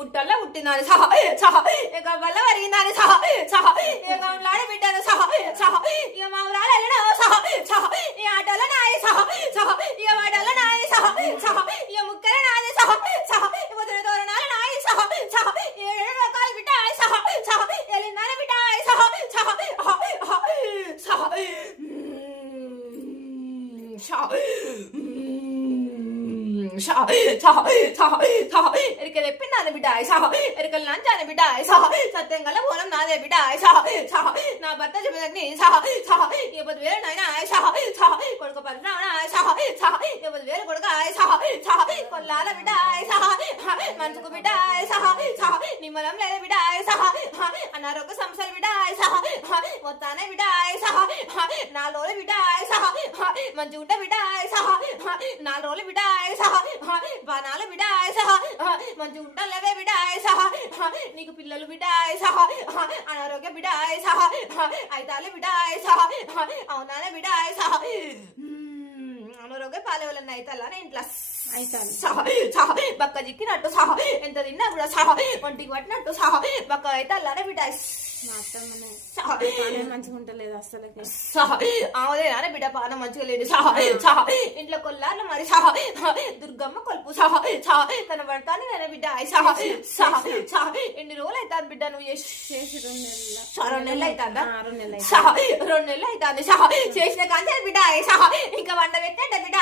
ఉట్టల్లో పుట్టిందని ఇక వల్ల వరిగిందని ఇక మామూలాడే బిడ్డను ఇక మామూలాడు వెళ్ళడం ఈ ఆటోలో నాయి ఇక వాటల్లో నాయి ఇక ముక్కల నాది ఇక తోరణాలు నాయి 7 రకాల బిడ్డ ఎలిందాన బిడ్డ ఎరికలు ఎప్పిందాని బిడ్డ ఎరికలు నంచాని బిడ్డ సత్యం గల మూలం నాదే బిడ్డ నా భర్త చెప్పదని ఇవ్వదు వేరు నాయన కొడుకు పరిణామన ఇవ్వదు వేరు కొడుక కొల్లాల బిడ్డ మంచుకు బిడ్డ నిమ్మలం లేదు బిడ్డ అనారోగ్య సమస్యలు బిడ్డ మొత్తానే బిడ్డ 4 రోజులు బిడ్డ మంచి ఉంటే బిడ్డ 4 రోజులు బిడ్డ బాణాలు బిడ్డ మంచి ఉంటాలేవే బిడ్డ నీకు పిల్లలు బిడ్డ అనారోగ్య బిడ్డ అయితాలే బిడ్డ అవునానే బిడ్డ అనారోగ్య పాలే వాళ్ళ అయితాలనే ఇంట్లో బక్క జిక్కినట్టు ఎంత తిన్నా కూడా ఒంటికి పట్టినట్టు బక్క అయితాలనే బిడ్డ మంచిగా ఉంటలేదు అసలు ఆమెదేనా బిడ్డ పానం మంచిగా లేదు ఇంట్లో కొల్లాలు మరి దుర్గమ్మ కొలుపు కనబడతాను నేను బిడ్డ ఎన్ని రోజులు అవుతాను బిడ్డ నువ్వు చేసి 2 నెలలు అవుతుందా 2 నెలలు అవుతుంది చేసిన కానీ బిడ్డ ఇంకా వంట పెట్టే బిడ్డ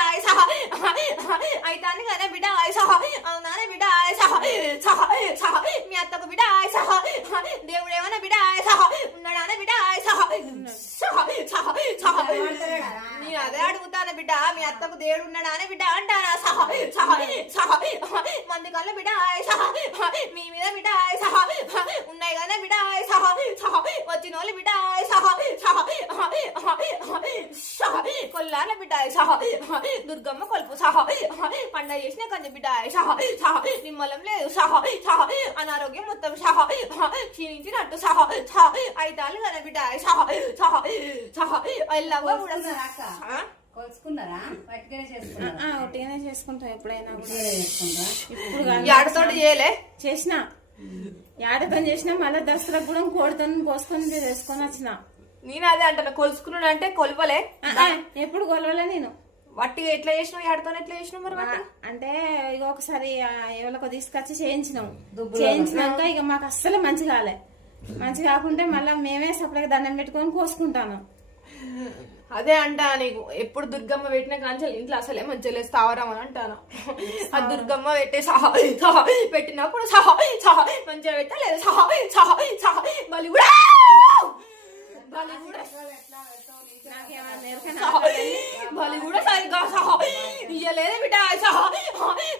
అవుతాను కానీ బిడ్డ అవునానే బిడ్డ మీ అత్తకు బిడ్డ దేవుడు ఏమన్నా బిడ్డ ఉన్నాడానే బిడ్డ నేను అదే అడుగుతాను బిడ్డ మీ అత్తకు దేవుడు ఉన్నాడానే బిడ్డ అంటానా మంది కళ్ళు బిడ్డ మీ మీద బిడ్డ ఉన్నాయి కానీ బిడ్డ వచ్చిన వాళ్ళు బిడ్డ కొల్లాల బిడ్డ దుర్గమ్మ కొలుపు పండగ చేసిన కొంచెం బిడ్డ నిమ్మలం లేదు అనారోగ్యం మొత్తం క్షీణించినట్టు అయితాలు కదా బిడ్డ ఒట్టిగానే చేసుకుంటాం ఎప్పుడైనా ఆడతోటి చేయలే చేసిన యాడతో చేసినా మళ్ళీ దసరా కూడా కోడితో కోసుకొని వేసుకొని వచ్చిన నేను అదే అంటాను కొలుసుకున్నాడు అంటే కొలవలే ఎప్పుడు కొలవలే నేను వట్టిగా ఎట్లా చేసినావు ఆడతో ఎట్లా చేసినావు మరి అంటే ఇక ఒకసారి ఎవరికో తీసుకొచ్చి చేయించినాక ఇక మాకు అస్సలు మంచి కాలే మంచి కాకుంటే మళ్ళీ మేమే సపరేట్గా దండం పెట్టుకొని కోసుకుంటాను అదే అంటా నీకు ఎప్పుడు దుర్గమ్మ పెట్టిన కానీ ఇంట్లో అసలే మంచిగా లేదు స్థావరం అని అంటాను ఆ దుర్గమ్మ పెట్టే పెట్టినప్పుడు మంచిగా పెట్టలేదు మళ్ళీ కూడా బలి కూడా సరిగ్గా ఇయ్యలేదు బిడ్డ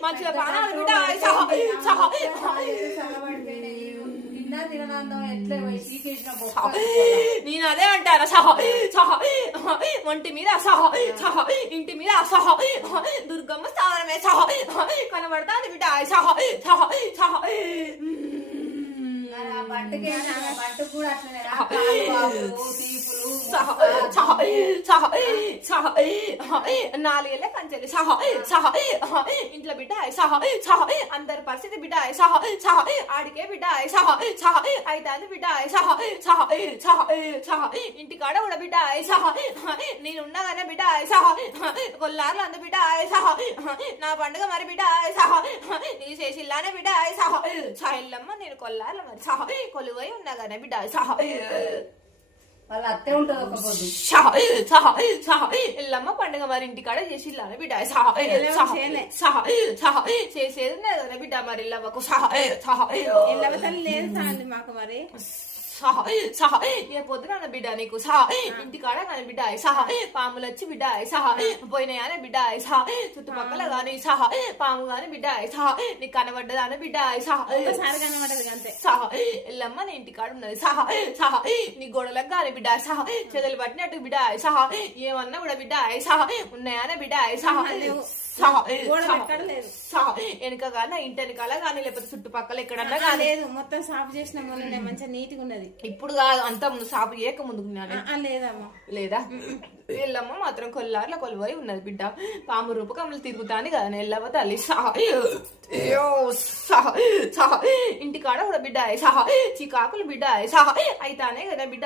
మంచిగా బాణాలు బిడ్డ నేను అదే అంటాను ఒంటి మీద ఇంటి మీద దుర్గమ్మ స్థావరమే కనబడతాను బిడ్డ నాలుగేళ్ళ కంచెలు ఇంట్లో బిడ్డ అందరి పరిస్థితి బిడ్డ ఆడికే బిడ్డ అయితే బిడ్డ ఇంటికాడ కూడా బిడ్డ నేనున్నాగానే బిడ్డ కొల్లారులు అందు బిడ్డ నా పండుగ మరి బిడ్డ నీకు చేసిల్లానే బిడ్డ ఇల్లమ్మ నేను కొల్లారులు మరి కొలువై ఉన్నాగానే బిడ్డ వాళ్ళ అత్తే ఉంటుంది ఒక పొద్దు ఎల్లమ్మ పండుగ మరి ఇంటికాడ చేసిల్లానే బిడ్డ చేసేది కదా బిడ్డ మరి ఎల్లమ్మకు ఎల్లమ్మ తల్లి లేదు మాకు మరి ఏ పొద్దున బిడ్డ నీకు ఇంటికాడ కానీ బిడ్డ పాములు వచ్చి బిడ్డ పోయినాయని బిడ్డ చుట్టుపక్కల గాని పాము గాని బిడ్డ నీకు కనబడ్డదాని బిడ్డ కనబడ్డది అంతే ఎల్లమ్మ నీ ఇంటికాడ ఉన్నది నీ గొడవలకు గాని బిడ్డ చెదలు పట్టినట్టు బిడ్డ ఏమన్నా కూడా బిడ్డ ఉన్నాయని బిడ్డ గోడలు ఎక్కడ లేదు. వెనక కానీ ఇంటి వెనకాల కానీ లేకపోతే చుట్టుపక్కల ఎక్కడన్నా ఆ, లేదు మొత్తం సాఫ్ చేసిన మొన్న మంచిగా నీట్గా ఉన్నది. ఇప్పుడు కాదు, అంత ముందు సాపు చేయక ముందుకు లేదమ్మా. లేదా ఎల్లమ్మ మాత్రం కొల్లార్ల కొలువై ఉన్నది బిడ్డ. పాము రూపకములు తిరుగుతాను కదా ఎల్లమ్మ తల్లి. ఇంటికాడ కూడా బిడ్డ చికాకులు బిడ్డ అయితానే కదా బిడ్డ.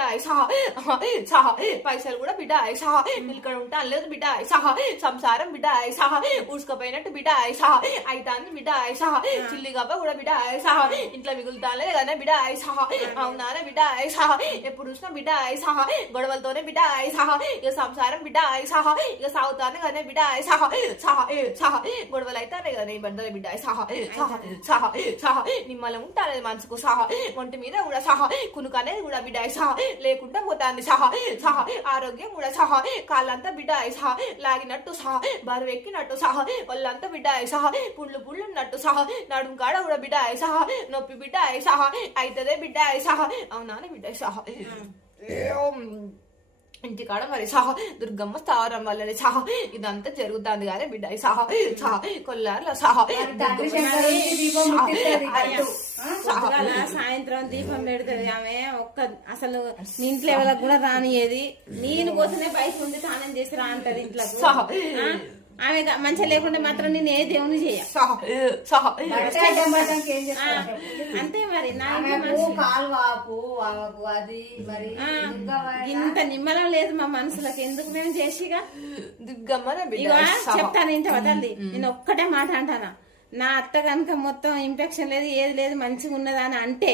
పైసలు కూడా బిడ్డ నిలకడ ఉంటా లేదు బిడ్డ. సంసారం బిడ్డ ఊడ్చుకపోయినట్టు బిడ్డ అయితాంది బిడ్డ. చిల్లి గబ్బ కూడా బిడ్డ ఇంట్లో మిగులుతానే కదా బిడ్డ. అవునానే బిడ్డ. ఎప్పుడు చూసినా బిడ్డ గొడవలతోనే బిడ్డ. ఇక సంసారం బిడ్డ ఇక సాగుతానే కదా బిడ్డ. గొడవలు అయితానే కదా ఇబ్బంది బిడ్డ. నిమ్మలం ఉంటానే మనసుకు ఒంటి మీద కూడా కునుక అనేది కూడా బిడ్డ లేకుండా పోతాంది. ఆరోగ్యం కూడా కాళ్ళంతా బిడ్డ లాగినట్టు బరువు ఎక్కినట్టు వాళ్ళంతా బిడ్డ పుళ్ళు పుళ్ళు ఉన్నట్టు నడుము కాడ కూడా బిడ్డ నొప్పి బిడ్డ అయితదే బిడ్డ. అవునానే బిడ్డ. ఇంటికాడ మరి దుర్గమ్మ స్థావరం వల్లనే ఇదంతా జరుగుతుంది కానీ బిడ్డ కొల్లార్ల సాయంత్రం దీపం పెడుతుంది ఆమె. ఒక్క అసలు ఇంట్లో ఎవరికి కూడా రానియేది. నేను కోసమే బయట ఉండి స్నానం చేసి రా అంటది ఇంట్లో. ఆమె మంచిగా లేకుంటే మాత్రం నేను ఏ దేవుని చేయ అంతే మరి. ఇంత నిమ్మలం లేదు మా మనసులకు. ఎందుకు మేము చేసిగా చెప్తాను ఇంత వదల్ది. నేను ఒక్కటే మాట అంటానా, నా అత్త కనుక మొత్తం ఇన్ఫెక్షన్ లేదు ఏది లేదు మంచిగా ఉన్నదా అని అంటే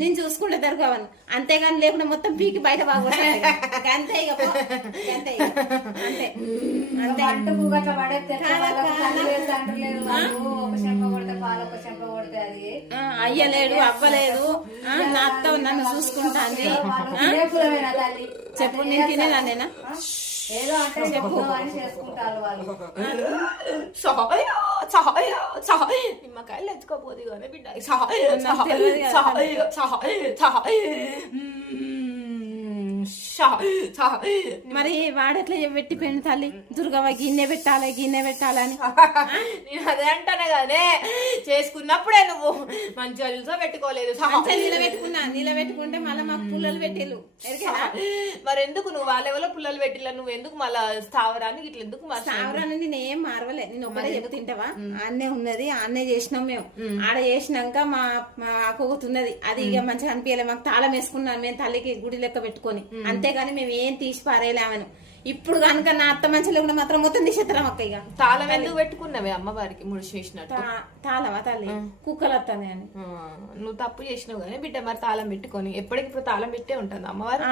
నేను చూసుకుంటే దొరకవను. అంతేగాని లేకుండా మొత్తం పీకి బయట బాగుంది అంతే. ఇక అంతే అంతే అయ్యలేడు అవ్వలేదు. నా అత్త నన్ను చూసుకుంటాంది. చెప్పు నేను తినేదాన్నేనా? ఏదో అంటే చెప్పు అని చేసుకుంటారు వాళ్ళు. నిమ్మకాయలు ఎత్తుకోపోదు కానీ బిడ్డ. మరి వాడెట్లా పెట్టి పెను తల్లి దుర్గవ్వ గిన్నె పెట్టాలని నేను అదే అంటానే కదే. చేసుకున్నప్పుడే నువ్వు మంచిగా చూసా పెట్టుకోలేదు. నిలబెట్టుకుంటే మళ్ళీ మాకు పుల్లలు పెట్టిల్లు. మరి ఎందుకు నువ్వు వాళ్ళెవరో పుల్లలు పెట్టిల్లా? నువ్వు ఎందుకు మళ్ళా స్థావరానికి ఇట్లా ఎందుకు? స్థావరాన్ని నేను ఏం మారవలే. నేను ఒకటే చెప్తే తింటావా? ఆన్నే ఉన్నది, ఆన్నే చేసినాం మేము. ఆడ చేసినాక మా అక్కుతున్నది అది ఇక మంచిగా అనిపించలే మాకు. తాళం వేసుకున్నాను మేము తల్లికి గుడి లెక్క పెట్టుకొని. అంతేగాని మేము ఏం తీసి పారేయలేమను. ఇప్పుడు కనుక నా అత్త మంచిగా లేకుండా మాత్రం మొత్తం తీసేస్తాం అక్క. ఇక తాళం ఎందుకు పెట్టుకున్నావే అమ్మవారికి ముడిసి వేసినట్టు? తాళమా తల్లి కుక్కలు వస్తానే అని. నువ్వు తప్పు చేసినావు కానీ బిడ్డ. మరి తాళం పెట్టుకొని ఎప్పటికిప్పుడు తాళం పెట్టే ఉంటుంది అమ్మవారు.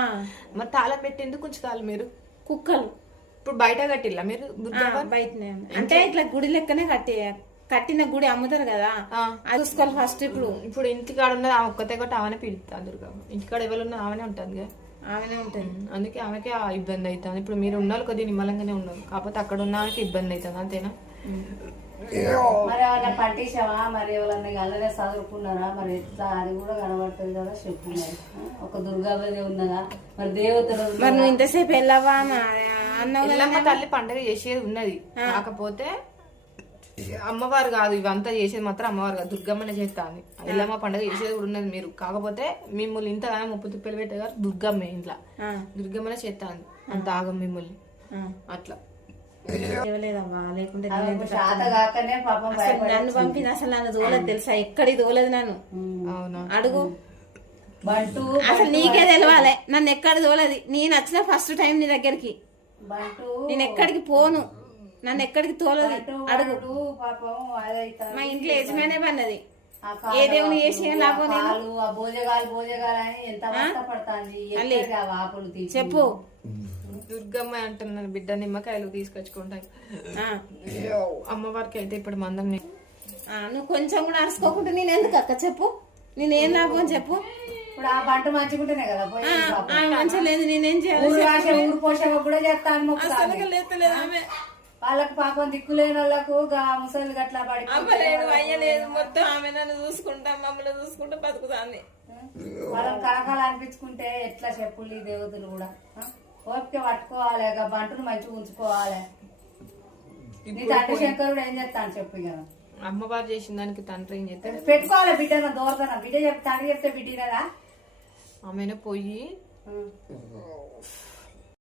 మరి తాళం పెట్టి ఎందుకు ఉంచుతారు మీరు? కుక్కలు ఇప్పుడు బయట కట్టిల్లా మీరు? బయటనే అంటే ఇట్లా గుడి లెక్కనే కట్టిన గుడి అమ్ముతారు కదా, అది చూసుకోవాలి ఫస్ట్. ఇప్పుడు ఇంటికాడ ఉన్న ఒక్కతే కొట్టి ఆమెనే పిలుస్తుంది దుర్గమ్మ. ఇంటికాడ ఎవరున్నా ఆమెనే ఉంటుంది కదా, ఆమెనే ఉంటుంది. అందుకే ఆమెకే ఇబ్బంది అవుతుంది. ఇప్పుడు మీరు ఉన్నారు కొద్దిగా నిమ్మలంగానే ఉన్నారు, కాకపోతే అక్కడ ఉన్న ఆమెకి ఇబ్బంది అవుతుంది. అంతేనా? మరి ఏమన్నా పట్టించావా? మరి ఎవరన్నా అలానే చదువుకున్నారా? మరి ఎట్లా అది కూడా కనబడుతుంది కదా. చెప్పు మరి. ఒక దుర్గాదేవి ఉన్నదా? మరి దేవతలు మరి నువ్వు ఇంతసేపు వెళ్ళవా ఎల్లమ్మ తల్లి పండుగ చేసేది ఉన్నది. కాకపోతే అమ్మవారు కాదు, ఇవంతా చేసేది మాత్రం అమ్మవారు కాదు, దుర్గమ్మనే చేస్తాను. ఎల్లమ్మ పండుగ చేసేది కూడా ఉన్నది మీరు. కాకపోతే మిమ్మల్ని ఇంతగానో ముప్పు తిప్పలు పెట్టేగారు దుర్గమ్మే. ఇంట్లో దుర్గమ్మనే చేస్తాను. అంత ఆగం మిమ్మల్ని అట్లా. లేకుంటే నన్ను పంపిన అసలు నన్ను దోలదు తెలుసా? ఎక్కడికి దోలదు నన్ను. అవునా? అడుగు అసలు నీకే తెలవాలి నన్ను ఎక్కడ దోలది. నేను వచ్చిన ఫస్ట్ టైం నీ దగ్గరికి. నేను ఎక్కడికి పోను, నన్ను ఎక్కడికి తోలది. అడుగు. మా ఇంట్లో యజమానే పన్నది. ఏ దేవుని చేసి లాభం? చెప్పు. దుర్గమ్మ అంటున్నాను బిడ్డ. నిమ్మకాయలు తీసుకొచ్చుకుంటాయి అమ్మవారికి. అయితే ఇప్పుడు మందం నువ్వు కొంచెం కూడా అరుచుకోకుండా నేను ఎందుకు అక్క? చెప్పు, నేనేం లాభం చెప్పు. ఇప్పుడు ఆ పంట మంచిగుంటేనే కదా. మంచిగా లేదు, నేనేం చేయాలి? ఊరు పోషక కూడా చెప్తాను. వాళ్ళకి పాపం దిక్కులేని వాళ్ళకు ముసలి గట్లా పడి అవ్వలేదు అయ్యలేదు. మొత్తం ఆమె నన్ను చూసుకుంటా మమ్మల్ని చూసుకుంటా బతుకుతాంది. వాళ్ళని కనకాలు అనిపించుకుంటే ఎట్లా చెప్పులు ఈ దేవతలు కూడా ఓపిక పట్టుకోవాలి. బంటును మంచిగా ఉంచుకోవాలి. నీ తండ్రి శంకరుడు ఏం చేస్తాను చెప్పు ఇక అమ్మవారు చేసిన దానికి తండ్రి ఏం చేస్తాడు? పెట్టుకోవాలి బిడ్డ దోరదన బిడ్డ చెప్తే తండ్రి చెప్తే బిడ్డ కదా ఆమెను పోయి